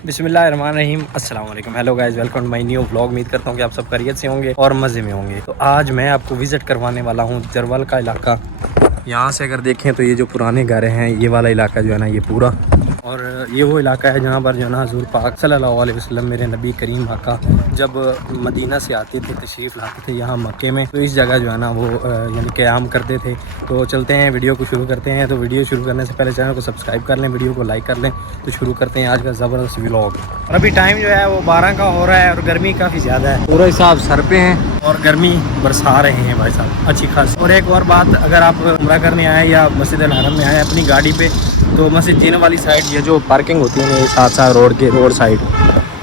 बिस्मिल्लाहिर्रहमानिर्रहीम अस्सलाम वालेकुम। Hello guys, welcome to my new vlog. उम्मीद करता हूँ कि आप सब खैरियत से होंगे और मज़े में होंगे। तो आज मैं आपको विज़िट करवाने वाला हूँ जरवल का इलाका। यहाँ से अगर देखें तो ये जो पुराने घर हैं, ये वाला इलाका जो है ना, ये पूरा, और ये वो इलाका है जहाँ पर जो है ना हुज़ूर पाक सल्लल्लाहु अलैहि वसल्लम मेरे नबी करीम आका जब मदीना से आते थे, तशरीफ़ लाते थे यहाँ मक्के में, तो इस जगह जो है ना वो यानी क़याम करते थे। तो चलते हैं, वीडियो को शुरू करते हैं। तो वीडियो शुरू करने से पहले चैनल को सब्सक्राइब कर लें, वीडियो को लाइक कर लें। तो शुरू करते हैं आज का ज़बरदस्त व्लॉग। और अभी टाइम जो है वो 12 का हो रहा है और गर्मी काफ़ी ज़्यादा है, पूरा हिसाब सर पे हैं और गर्मी बरसा रहे हैं भाई साहब अच्छी खास। और एक और बात, अगर आप उम्रा करने आए या मस्जिद अल हरम में आए अपनी गाड़ी पे, तो मस्जिद जीने वाली साइड ये जो पार्किंग होती है, ये साथ साथ रोड साइड,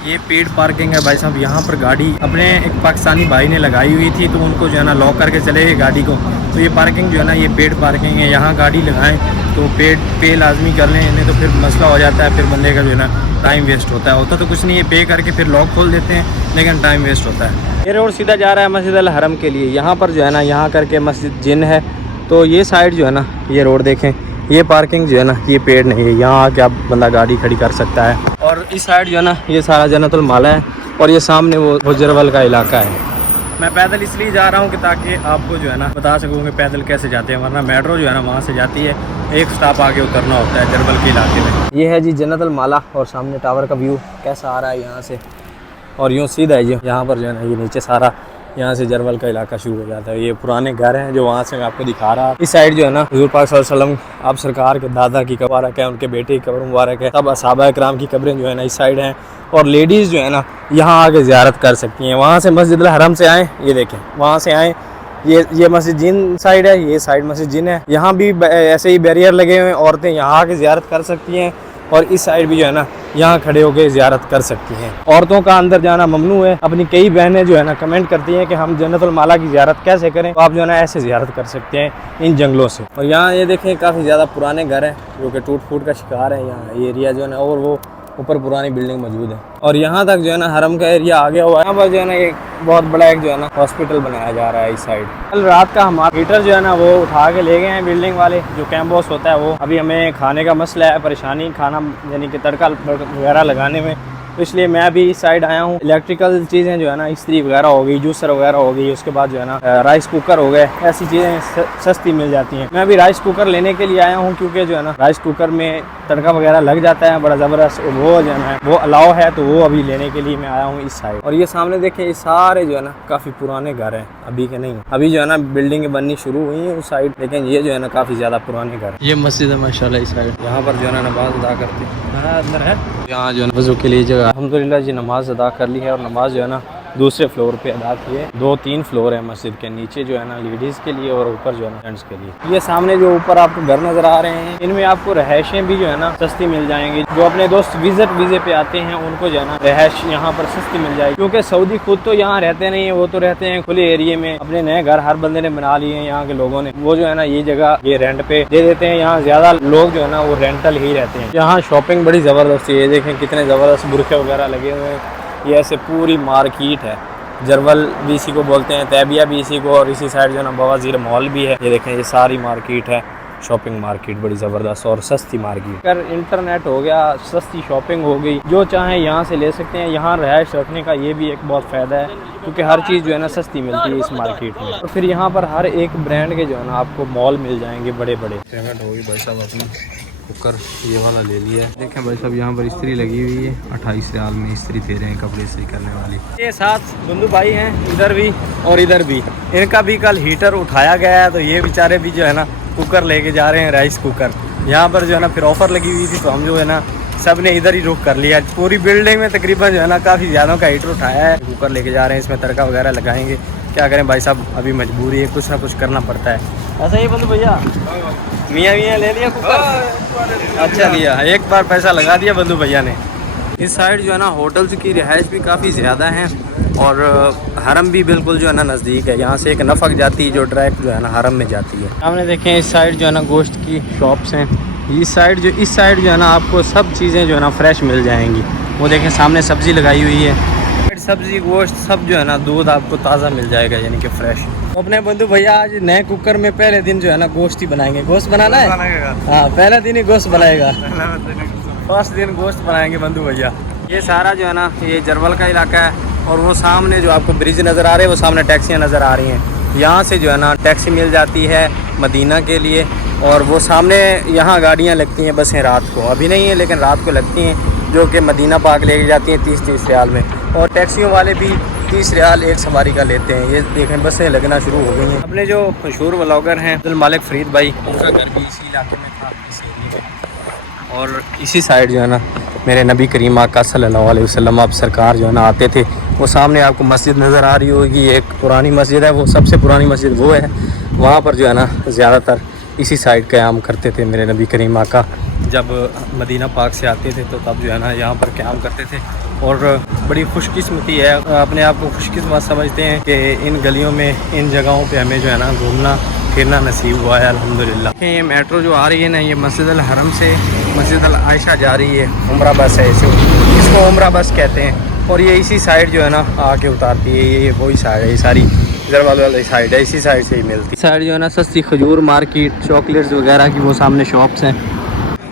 ये पेड पार्किंग है भाई साहब। यहाँ पर गाड़ी अपने एक पाकिस्तानी भाई ने लगाई हुई थी, तो उनको जो है ना लॉक करके चले गए गाड़ी को। तो ये पार्किंग जो है ना, ये पेड पार्किंग है। यहाँ गाड़ी लगाएं तो पे लाजमी कर लें, नहीं तो फिर मसला हो जाता है, फिर बंदे का जो है ना टाइम वेस्ट होता तो कुछ नहीं है, पे करके फिर लॉक खोल देते हैं, लेकिन टाइम वेस्ट होता है। ये रोड सीधा जा रहा है मस्जिद अल हरम के लिए। यहाँ पर जो है ना, यहाँ करके मस्जिद जिन है, तो ये साइड जो है ना, ये रोड देखें, ये पार्किंग जो है ना, ये पेड़ नहीं है, यहाँ आके आप बंदा गाड़ी खड़ी कर सकता है। और इस साइड जो है ना, ये सारा जन्नतुल माला है, और ये सामने वो जरवल का इलाका है। मैं पैदल इसलिए जा रहा हूँ कि ताकि आपको जो है ना बता सकूँ कि पैदल कैसे जाते हैं, वरना मेट्रो जो है ना वहाँ से जाती है, एक स्टॉप आगे उतरना होता है जरवल के इलाके में। ये है जी जन्नतुल माला, और सामने टावर का व्यू कैसा आ रहा है यहाँ से, और यूँ सीधा है जी यहाँ पर जो है ना, ये नीचे सारा यहाँ से जरवल का इलाका शुरू हो जाता है। ये पुराने घर हैं जो वहाँ से मैं आपको दिखा रहा। इस साइड जो है ना हुज़ूर पाक सल्लल्लाहु अलैहि वसल्लम, आप सरकार के दादा की कब्र मुबारक है, उनके बेटे की कब्र मुबारक है, तब असहाबा इकराम की कब्रें जो है ना इस साइड हैं। और लेडीज़ जो है ना यहाँ आके ज़ियारत कर सकती हैं। वहाँ से मस्जिद अल हरम से आएँ, ये देखें वहाँ से आएँ, ये मस्जिद जिन साइड है, ये साइड मस्जिद जिन है। यहाँ भी ऐसे ही बैरियर लगे हुए हैं, औरतें यहाँ आके ज़ियारत कर सकती हैं। और इस साइड भी जो है ना, यहाँ खड़े होकर ज़ियारत कर सकती हैं। औरतों का अंदर जाना ममनू है। अपनी कई बहनें जो है ना कमेंट करती हैं कि हम जन्नतुल माला की ज़ियारत कैसे करें, तो आप जो है ना ऐसे ज़ियारत कर सकते हैं इन जंगलों से। और यहाँ ये देखें काफ़ी ज़्यादा पुराने घर हैं जो कि टूट फूट का शिकार है यहाँ ये एरिया जो है ना, और वो ऊपर पुरानी बिल्डिंग मौजूद है। और यहाँ तक जो है ना हरम का एरिया आ गया हुआ है। यहाँ पर जो है ना एक बहुत बड़ा एक जो है ना हॉस्पिटल बनाया जा रहा है इस साइड। कल रात का हमारा हीटर जो है ना वो उठा के ले गए हैं बिल्डिंग वाले, जो कैंप बॉस होता है वो। अभी हमें खाने का मसला है, परेशानी खाना यानी कि तड़का वगैरह लगाने में, तो इसलिए मैं अभी इस साइड आया हूँ। इलेक्ट्रिकल चीज़ें जो है ना, इस्त्री वगैरह हो गई, जूसर वगैरह हो गई, उसके बाद जो है ना राइस कुकर हो गए, ऐसी चीज़ें सस्ती मिल जाती हैं। मैं अभी राइस कुकर लेने के लिए आया हूँ, क्योंकि जो है ना राइस कुकर में तड़का वगैरह लग जाता है बड़ा ज़बरदस्त, वो जो है ना वो अलाउ है, तो वो अभी लेने के लिए मैं आया हूँ इस साइड। और ये सामने देखें, ये सारे जो है ना काफ़ी पुराने घर हैं, अभी के नहीं, अभी जो है ना बिल्डिंगें बननी शुरू हुई हैं उस साइड, लेकिन ये जो है ना काफ़ी ज़्यादा पुराने घर। ये मस्जिद है माशाल्लाह इस साइड, यहाँ पर जो है ना नमाज अदा करते हैं, अंदर है यहाँ जो है वज़ू के लिए जगह। अल्हम्दुलिल्लाह जी नमाज अदा कर ली है, और नमाज जो है ना दूसरे फ्लोर पे अदा की है। 2-3 फ्लोर है मस्जिद के, नीचे जो है ना लेडीज़ के लिए और ऊपर जो है ना जेंट्स के लिए। ये सामने जो ऊपर आपको घर नज़र आ रहे हैं, इनमें आपको रहायशें भी जो है ना सस्ती मिल जाएंगी। जो अपने दोस्त वीज़े पे आते हैं उनको जो है ना रहायश यहाँ पर सस्ती मिल जाएगी, क्योंकि सऊदी खुद तो यहाँ रहते नहीं है, वो तो रहते हैं खुले एरिया में। अपने नए घर हर बंदे ने बना लिए हैं यहाँ के लोगों ने, वो जो है ना ये जगह ये रेंट पे दे देते हैं। यहाँ ज़्यादा लोग जो है ना वो रेंटल ही रहते हैं। यहाँ शॉपिंग बड़ी ज़बरदस्त है, ये देखें कितने ज़बरदस्त बुरखे वगैरह लगे हुए हैं। ये ऐसे पूरी मार्केट है, जरवल भी इसी को बोलते हैं, तैबिया भी इसी को, और इसी साइड जो है ना बवाजीर मॉल भी है। ये देखें ये सारी मार्केट है, शॉपिंग मार्केट बड़ी ज़बरदस्त और सस्ती मार्केट। अगर इंटरनेट हो गया, सस्ती शॉपिंग हो गई, जो चाहें यहाँ से ले सकते हैं। यहाँ रहायश रखने का ये भी एक बहुत फ़ायदा है, क्योंकि हर चीज़ जो है ना सस्ती मिलती है इस मार्केट में। और फिर यहाँ पर हर एक ब्रांड के जो है ना आपको मॉल मिल जाएंगे बड़े बड़े। पेमेंट होगी भाई साहब, अपनी कुकर ये वाला ले लिया है। देखें भाई साहब यहाँ पर इस्त्री लगी हुई है, 28 रियाल में इस्त्री दे रहे हैं कपड़े इस्त्री करने वाली। ये 7 बंधु भाई हैं, इधर भी और इधर भी। इनका भी कल हीटर उठाया गया है, तो ये बेचारे भी जो है ना कुकर लेके जा रहे हैं, राइस कुकर। यहाँ पर जो है ना फिर ऑफ़र लगी हुई थी, तो हम जो है ना सब ने इधर ही रुक कर लिया। पूरी बिल्डिंग में तकरीबन जो है ना काफ़ी ज़्यादा का हीटर उठाया है, कुकर लेके जा रहे हैं, इसमें तड़का वगैरह लगाएंगे। क्या करें भाई साहब, अभी मजबूरी है, कुछ ना कुछ करना पड़ता है। ऐसा ही बंधु भैया, मियाँ ले लिया कुकर, अच्छा किया, एक बार पैसा लगा दिया बंधु भैया ने। इस साइड जो है ना होटल्स की रिहाइश भी काफ़ी ज़्यादा हैं, और हरम भी बिल्कुल जो है ना नज़दीक है। यहाँ से एक नफक जाती है जो डायरेक्ट जो है ना हरम में जाती है। सामने देखें इस साइड जो है ना गोश्त की शॉप्स हैं। इस साइड जो है ना आपको सब चीज़ें जो है ना फ्रेश मिल जाएंगी। वो देखें सामने सब्ज़ी लगाई हुई है, सब्ज़ी गोश्त सब जो है ना, दूध आपको ताज़ा मिल जाएगा यानी कि फ्रेश। तो अपने बंधु भैया आज नए कुकर में पहले दिन जो है ना गोश्त ही बनाएंगे। गोश्त बनाना है, हाँ पहला दिन ही गोश्त बनाएगा, फर्स्ट दिन गोश्त बनाएंगे बंधु भैया। ये सारा जो है ना ये जरवल का इलाका है। और वो सामने जो आपको ब्रिज नज़र आ रहे हैं, वो सामने टैक्सियाँ नज़र आ रही हैं। यहाँ से जो है ना टैक्सी मिल जाती है मदीना के लिए। और वो सामने यहाँ गाड़ियाँ लगती हैं, बसें रात को, अभी नहीं है लेकिन रात को लगती हैं, जो कि मदीना पाक लेके जाती हैं 30-30 रियाल में। और टैक्सियों वाले भी 30 रियाल एक सवारी का लेते हैं। ये देखें बसें लगना शुरू हो गई हैं। अपने जो मशहूर व्लॉगर हैं अब्दुल मालिक फरीद भाई, उनका घर भी इसी इलाके में था, इस एरिए में। और इसी साइड जो है ना मेरे नबी करीम आका सल्लल्लाहु अलैहि वसल्लम आप सरकार जो है ना आते थे। वो सामने आपको मस्जिद नज़र आ रही होगी, एक पुरानी मस्जिद है, वो सबसे पुरानी मस्जिद वो है। वहाँ पर जो है ना ज़्यादातर इसी साइड क़याम करते थे मेरे नबी करीम आका। जब मदीना पाक से आते थे तो तब जो है ना यहाँ पर क़याम करते थे। और बड़ी खुशकिस्मती है, अपने आप को खुशकिस्मत समझते हैं कि इन गलियों में, इन जगहों पे हमें जो है ना घूमना फिरना नसीब हुआ है अल्हम्दुलिल्लाह। ये मेट्रो जो आ रही है ना, ये मस्जिद अल हरम से मस्जिद अल आयशा जा रही है। उम्रा बस है, इसको उम्रा बस कहते हैं। और ये इसी साइड जो है ना आके उतारती है। ये वही साइड है, ये सारी जरवाल वाली साइड है, इसी साइड से ही मिलती है। साइड जो है ना सस्ती खजूर मार्केट, चॉकलेट्स वगैरह की वो सामने शॉप्स हैं।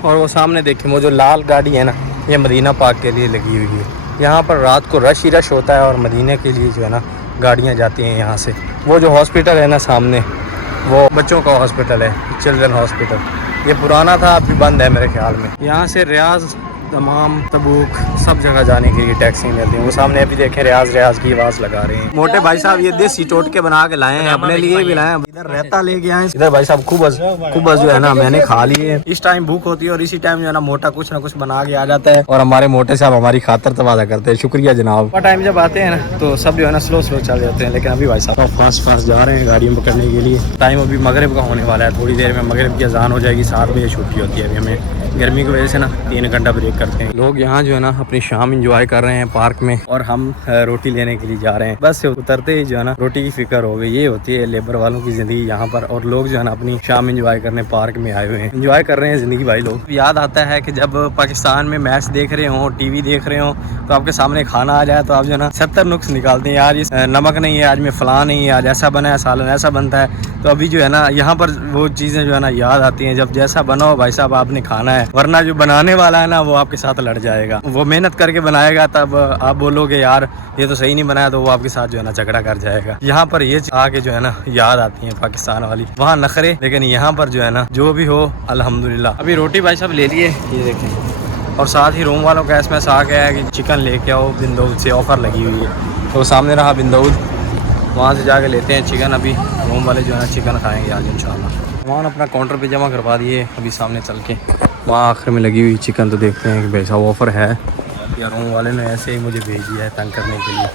और वो सामने देखें वो जो लाल गाड़ी है ना, ये मदीना पाक के लिए लगी हुई है। यहाँ पर रात को रश ही रश होता है और मदीने के लिए जो है ना गाड़ियाँ जाती हैं यहाँ से। वो जो हॉस्पिटल है ना सामने, वो बच्चों का हॉस्पिटल है, चिल्ड्रन हॉस्पिटल। ये पुराना था, अभी बंद है मेरे ख्याल में। यहाँ से रियाज, दमाम, तबूक सब जगह जाने के लिए टैक्सी मिलती है। वो सामने अभी देखें रियाज की आवाज़ लगा रहे हैं। मोटे भाई साहब ये देसी टोट के बना के लाए हैं, अपने लिए भी लाए हैं। इधर रहता लेके आए इधर भाई साहब खूब जो है ना मैंने खा लिए। इस टाइम भूख होती है और इसी टाइम जो है ना मोटा कुछ ना कुछ बना के आ जाता है। और हमारे मोटे साहब हमारी खातर तवाज़ा करते हैं, शुक्रिया जनाब। टाइम जब आते हैं ना तो सब जो है ना स्लो चल जाते हैं, लेकिन अभी भाई साहब फास्ट जा रहे हैं गाड़ियाँ पकड़ने के लिए। टाइम अभी मगरिब का होने वाला है, थोड़ी देर में मगरिब की अजान हो जाएगी। 7 बजे छुट्टी होती है। अभी हमें गर्मी की वजह से ना 3 घंटा ब्रेक करते हैं। लोग यहाँ जो है ना अपनी शाम एंजॉय कर रहे हैं पार्क में, और हम रोटी लेने के लिए जा रहे हैं। बस से उतरते ही जो है ना रोटी की फिक्र हो गई। ये होती है लेबर वालों की ज़िंदगी यहाँ पर। और लोग जो है ना अपनी शाम एंजॉय करने पार्क में आए हुए हैं, एंजॉय कर रहे हैं ज़िंदगी भाई लोग। याद आता है कि जब पाकिस्तान में मैच देख रहे हों, टीवी देख रहे हों, तो आपके सामने खाना आ जाए तो आप जो है ना 70 नुक्स निकालते हैं। यार ये नमक नहीं है, आज में फ़लाँ नहीं है, आज ऐसा बना है, सालन ऐसा बनता है। तो अभी जो है ना यहाँ पर वो चीज़ें जो है ना याद आती हैं, जब जैसा बना हो भाई साहब आपने खाना है। वरना जो बनाने वाला है ना वो आपके साथ लड़ जाएगा। वो मेहनत करके बनाएगा, तब आप बोलोगे यार ये तो सही नहीं बनाया, तो वो आपके साथ जो है ना झगड़ा कर जाएगा। यहाँ पर ये आके जो है ना याद आती है पाकिस्तान वाली। वहाँ नखरे, लेकिन यहाँ पर जो है ना जो भी हो अल्हम्दुलिल्लाह। अभी रोटी भाई साहब ले लिए, ये देखें। और साथ ही रूम वालों का एसएमएस आ गया है कि चिकन लेके आओ, बिंदौद से ऑफ़र लगी हुई है। तो सामने रहा बिंदौद, वहाँ से जाके लेते हैं चिकन। अभी रूम वाले जो है ना चिकन खाएंगे आज इंशाल्लाह। सामान अपना काउंटर पे जमा करवा दिए, अभी सामने चल के वहाँ आखिर में लगी हुई चिकन। तो देखते हैं कि भाई साहब ऑफ़र है या रूम वाले ने ऐसे ही मुझे भेज दिया है तंग करने के लिए।